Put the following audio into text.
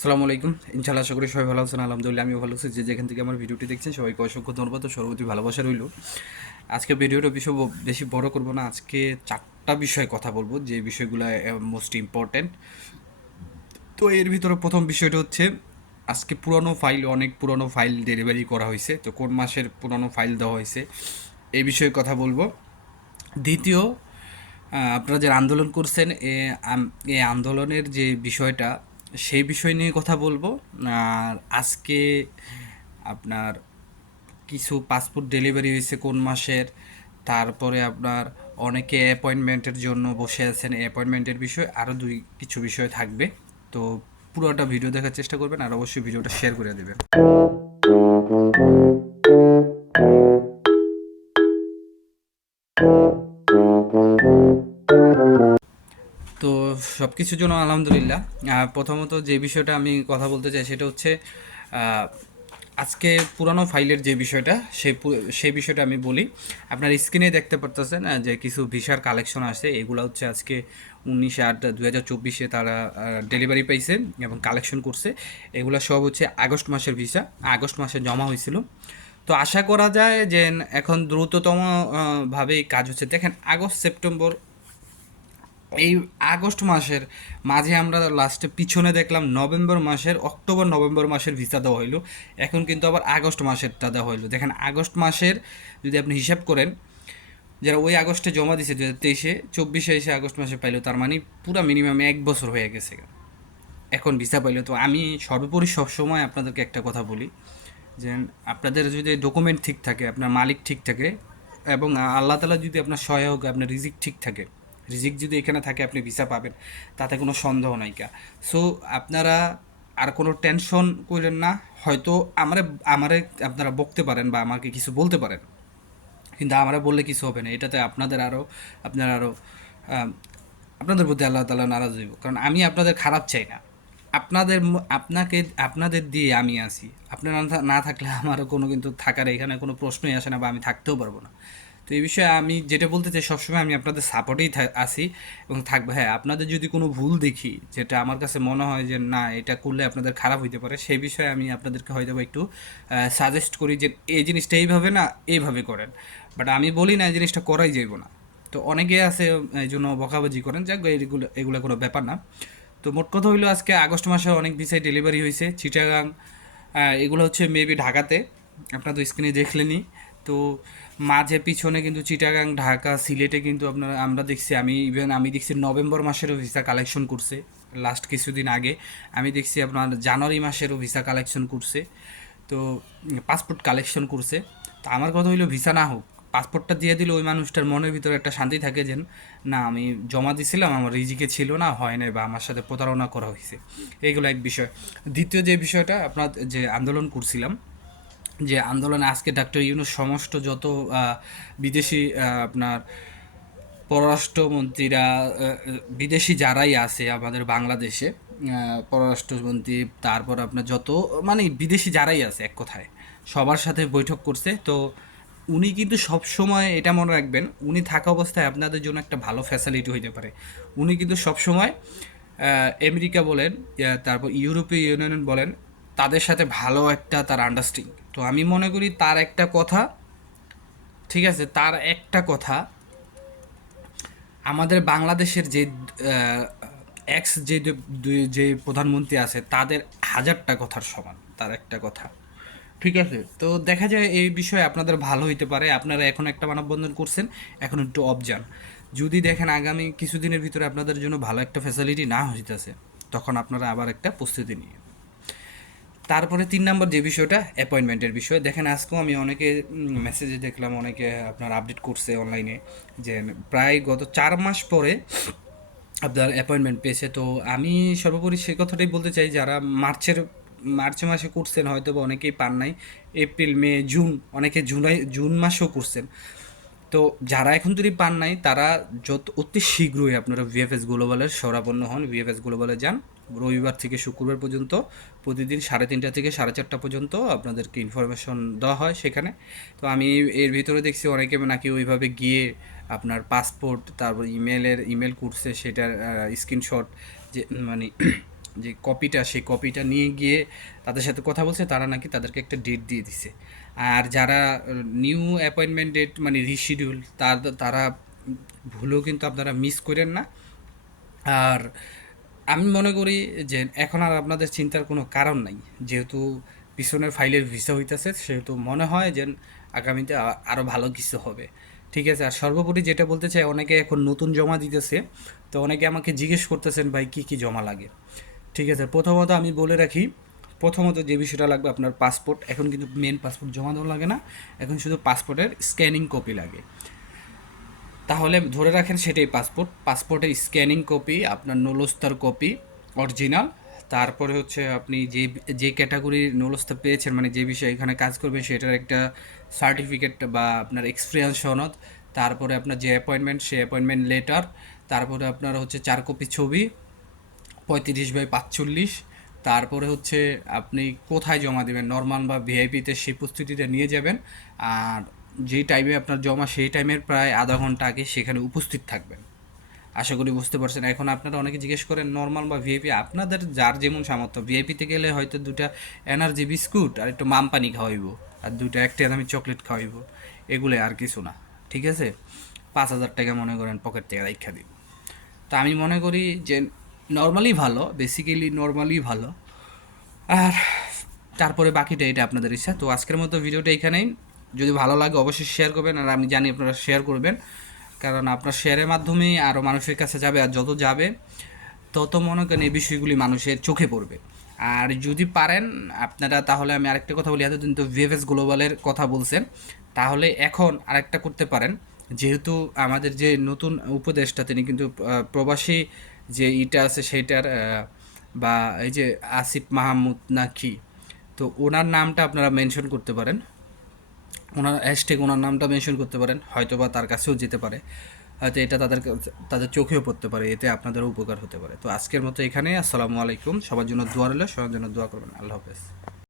আসসালামু আলাইকুম। ইনশাআল্লাহ আশা করি সবাই ভালো আছেন। আলহামদুলিল্লাহ আমিও ভালো আছি। যে যেখান থেকে আমার ভিডিওটি দেখছেন সবাইকে অসংখ্য ধন্যবাদ ও সর্বতি ভালোবাসা রইল। আজকে ভিডিওটা বেশি বড় করব না। আজকে 4টা বিষয়ে কথা বলবো, যে বিষয়গুলো মোস্ট ইম্পর্ট্যান্ট। তো এর ভিতরে প্রথম বিষয়টা হচ্ছে, আজকে অনেক পুরনো ফাইল ডেলিভারি করা হয়েছে। তো কোন মাসের পুরনো ফাইল দেওয়া হয়েছে এই বিষয়ে কথা বলবো। দ্বিতীয়, আপনারা যে আন্দোলন করছেন এই আন্দোলনের যে বিষয়টা, সেই বিষয় নিয়ে কথা বলবো। আর আজকে আপনার কিছু পাসপোর্ট ডেলিভারি হয়েছে কোন মাসের, তারপরে আপনার অনেকে অ্যাপয়েন্টমেন্টের জন্য বসে আছেন, অ্যাপয়েন্টমেন্টের বিষয় আরও কিছু বিষয় থাকবে। তো পুরোটা ভিডিও দেখার চেষ্টা করবেন আর অবশ্যই ভিডিওটা শেয়ার করে দেবেন। তো সব কিছুর জন্য আলহামদুলিল্লাহ। প্রথমত যে বিষয়টা আমি কথা বলতে চাই সেটা হচ্ছে, আহ, আজকে পুরানো ফাইলের যে বিষয়টা, সেই বিষয়টা আমি বলি। আপনার স্ক্রিনে দেখতে পারতেছেন যে কিছু ভিসার কালেকশন আছে। এগুলো হচ্ছে আজকে 19/8/2024 তারা ডেলিভারি পাইছে এবং কালেকশন করছে। এগুলো সব হচ্ছে আগস্ট মাসের ভিসা, আগস্ট মাসে জমা হয়েছিল। তো আশা করা যায় যে এখন দ্রুততম ভাবেই কাজ হচ্ছে। দেখেন, আগস্ট সেপ্টেম্বর, এই আগস্ট মাসের মাঝে আমরা লাস্টে পিছনে দেখলাম অক্টোবর নভেম্বর মাসের ভিসা দেওয়া হইলো। এখন কিন্তু আবার আগস্ট মাসেরটা দেওয়া হইলো। দেখেন, আগস্ট মাসের যদি আপনি হিসাব করেন, যারা ওই আগস্টে জমা দিয়েছে 2023-এ, 24-এ এসে আগস্ট মাসে পাইলো, তার মানে পুরো মিনিমাম 1 বছর হয়ে গেছে এখন ভিসা পাইলো। তো আমি সর্বোপরি সবসময় আপনাদেরকে একটা কথা বলি, যে আপনাদের যদি ডকুমেন্ট ঠিক থাকে, আপনার মালিক ঠিক থাকে, এবং আল্লাহ তালা যদি আপনার সহায়ক, আপনার রিজিক ঠিক থাকে, রিজিক যদি এখানে থাকে আপনি ভিসা পাবেন, তাতে কোনো সন্দেহ নাই কা। সো আপনারা আর কোনো টেনশন করেন না। হয়তো আমারে আমারে আপনারা বকতে পারেন বা আমাকে কিছু বলতে পারেন, কিন্তু আমরা বললে কিছু হবে না। এটাতে আপনারা আরও আপনাদের প্রতি আল্লাহ তাআলা নারাজ হইব। কারণ আমি আপনাদের খারাপ চাই না। আপনাদের দিয়ে আমি আছি। আপনারা না থাকলে আমারও কোনো কিন্তু থাকার এখানে কোনো প্রশ্নই আসে না, বা আমি থাকতেও পারবো না। তো এই বিষয়ে আমি যেটা বলতে চাই, সবসময় আমি আপনাদের সাপোর্টেই আছি এবং থাকবো। হ্যাঁ, আপনাদের যদি কোনো ভুল দেখি, যেটা আমার কাছে মনে হয় যে না, এটা করলে আপনাদের খারাপ হইতে পারে, সেই বিষয়ে আমি আপনাদেরকে হয়তো বা একটু সাজেস্ট করি যে এই জিনিসটা এইভাবে না, এইভাবে করেন। বাট আমি বলি না এই জিনিসটা করাই যাইব না। তো অনেকে আছে এই জন্য বকাবাজি করেন, যাক এগুলো এগুলো কোনো ব্যাপার না। তো মোট কথা হইলো, আজকে আগস্ট মাসে অনেক ভিসায় ডেলিভারি হয়েছে। চিটাগাং, এগুলো হচ্ছে মেবি ঢাকাতে, আপনারা তো স্ক্রিনে দেখলেনই। তো মাঝে পিছনে কিন্তু চিটাগাং, ঢাকা, সিলেটে কিন্তু আমি দেখছি নভেম্বর মাসেরও ভিসা কালেকশন করছে। লাস্ট কিছুদিন আগে আমি দেখছি আপনার জানুয়ারি মাসেরও ভিসা কালেকশন করছে। তো পাসপোর্ট কালেকশন করছে। তো আমার কথা হইলো, ভিসা না হোক, পাসপোর্টটা দিয়ে দিলে ওই মানুষটার মনের ভিতরে একটা শান্তি থাকে যে না, আমি জমা দিছিলাম, আমার রিজিকে ছিল না, হয় নাই, বা আমার সাথে প্রতারণা করা হয়েছে। এইগুলো এক বিষয়। দ্বিতীয় যে বিষয়টা, আপনার যে আন্দোলন করছিলাম, যে আন্দোলনে আজকে ডক্টর ইউনূস সমস্ত যত বিদেশি আপনার পররাষ্ট্রমন্ত্রীরা, বিদেশি যারাই আছে আমাদের বাংলাদেশে, পররাষ্ট্রমন্ত্রী, তারপর আপনার যত, মানে বিদেশি যারাই আছে এক কথায়, সবার সাথে বৈঠক করছে। তো উনি কিন্তু সব সময় এটা মনে রাখবেন, উনি থাকা অবস্থায় আপনাদের জন্য একটা ভালো ফ্যাসিলিটি হইতে পারে। উনি কিন্তু সব সময় আমেরিকা বলেন, তারপর ইউরোপীয় ইউনিয়ন বলেন, তাদের সাথে ভালো একটা তার আন্ডারস্ট্যান্ডিং। তো আমি মনে করি তার একটা কথা, ঠিক আছে, তার একটা কথা আমাদের বাংলাদেশের যে এক্স যে প্রধানমন্ত্রী আছে তাদের হাজারটা কথার সমান তার একটা কথা। ঠিক আছে, তো দেখা যায় এই বিষয়ে আপনাদের ভালো হইতে পারে। আপনারা এখন একটা মানববন্ধন করছেন, এখন একটু অফ যান। যদি দেখেন আগামী কিছুদিনের ভিতরে আপনাদের জন্য ভালো একটা ফ্যাসিলিটি না হইতেছে, তখন আপনারা আবার একটা প্রস্তুতি নিয়ে। তারপরে 3 নম্বর যে বিষয়টা, অ্যাপয়েন্টমেন্টের বিষয়। দেখেন, আজকেও আমি অনেকে মেসেজে দেখলাম, অনেকে আপনার আপডেট করছে অনলাইনে, যে প্রায় গত 4 মাস পরে আপনার অ্যাপয়েন্টমেন্ট পেয়েছে। তো আমি সর্বোপরি সে কথাটাই বলতে চাই, যারা মার্চ মাসে করছেন হয়তো বা অনেকেই পান নাই, এপ্রিল, মে, জুন, অনেকে জুন মাসেও করছেন। তো যারা এখন যদি পান নাই, তারা অতি শীঘ্রই আপনারা ভিএফএস গ্লোবালের শরাপন্ন হন, ভিএফএস গ্লোবালে যান। রবিবার থেকে শুক্রবার পর্যন্ত প্রতিদিন 3:30 থেকে 4:30 পর্যন্ত আপনাদেরকে ইনফরমেশন দেওয়া হয় সেখানে। তো আমি এর ভিতরে দেখছি অনেকে নাকি ওইভাবে গিয়ে আপনার পাসপোর্ট, তারপর ইমেল করছে, সেটার স্ক্রিনশট, যে মানে যে কপিটা, সেই কপিটা নিয়ে গিয়ে তাদের সাথে কথা বলছে, তারা নাকি তাদেরকে একটা ডেট দিয়ে দিছে। আর যারা নিউ অ্যাপয়েন্টমেন্ট ডেট মানে রিশিডিউল, তারা ভুলেও কিন্তু আপনারা মিস করেন না। আর আমি মনে করি যে এখন আর আপনাদের চিন্তার কোনো কারণ নাই, যেহেতু পিছনের ফাইলের ভিসা হইতেছে, সেহেতু মনে হয় যে আগামীতে আরও ভালো কিছু হবে। ঠিক আছে। আর সর্বোপরি যেটা বলতে চাই, অনেকে এখন নতুন জমা দিতেছে, তো অনেকে আমাকে জিজ্ঞেস করতেছেন ভাই কী কী জমা লাগে। ঠিক আছে, প্রথমত আমি বলে রাখি, প্রথমত যে বিষয়টা লাগবে আপনার পাসপোর্ট। এখন কিন্তু মেন পাসপোর্ট জমা দেওয়া লাগে না, এখন শুধু পাসপোর্টের স্ক্যানিং কপি লাগে। তাহলে ধরে রাখেন সেটাই পাসপোর্ট, পাসপোর্টের স্ক্যানিং কপি, আপনার নুলস্তার কপি অরিজিনাল, তারপরে হচ্ছে আপনি যে যে ক্যাটাগরির নুলস্তা পেয়েছেন, মানে যে বিষয়ে এখানে কাজ করবেন সেটার একটা সার্টিফিকেট বা আপনার এক্সপিরিয়েন্স সনদ, তারপরে আপনার যে অ্যাপয়েন্টমেন্ট সেই অ্যাপয়েন্টমেন্ট লেটার, তারপরে আপনার হচ্ছে 4 কপি ছবি 35x45, তারপরে হচ্ছে আপনি কোথায় জমা দেবেন, নর্মাল বা ভিআইপিতে, সেই প্রস্তুতিটা নিয়ে যাবেন। আর যেই টাইমে আপনার জমা, সেই টাইমের প্রায় আধা ঘন্টা আগে সেখানে উপস্থিত থাকবেন। আশা করি বুঝতে পারছেন। এখন আপনারা অনেকে জিজ্ঞেস করেন নর্মাল বা ভিআইপি, আপনাদের যার যেমন সামর্থ্য। ভিআইপিতে গেলে হয়তো দুটা এনার্জি বিস্কুট আর একটু মাম পানি খাওয়াইব, আর দুটা একটা দামি চকলেট খাওয়াইব, এগুলো আর কিছু না। ঠিক আছে, 5,000 টাকা মনে করেন পকেট থেকে রাখা দিব। তা আমি মনে করি যে নর্মালি ভালো, বেসিক্যালি নর্মালি ভালো। আর তারপরে বাকিটা এটা আপনাদের ইচ্ছা। তো আজকের মতো ভিডিওটা এখানেই। যদি ভালো লাগে অবশ্যই শেয়ার করবেন, আর আমি জানি আপনারা শেয়ার করবেন, কারণ আপনার শেয়ারের মাধ্যমেই আরও মানুষের কাছে যাবে, আর যত যাবে তত মনে করেন এই বিষয়গুলি মানুষের চোখে পড়বে। আর যদি পারেন আপনারা, তাহলে আমি আরেকটা কথা বলি, এতদিন তো ভিএফএস গ্লোবালের কথা বলছেন, তাহলে এখন আরেকটা করতে পারেন। যেহেতু আমাদের যে নতুন উপদেষ্টা, তিনি কিন্তু প্রবাসী যে ইটা আছে সেইটার বা এই যে আসিফ মাহমুদ নাকি, তো ওনার নামটা আপনারা মেনশন করতে পারেন, ওনার হ্যাশট্যাগ ওনার নামটা মেনশন করতে পারেন, হয়তো বা তার কাছেও যেতে পারে, হয়তো এটা তাদের চোখেও পড়তে পারে, এতে আপনাদেরও উপকার হতে পারে। তো আজকের মতো এখানে, আসসালামু আলাইকুম। সবার জন্য দোয়া রইল, সবার জন্য দোয়া করবেন। আল্লাহ হাফেজ।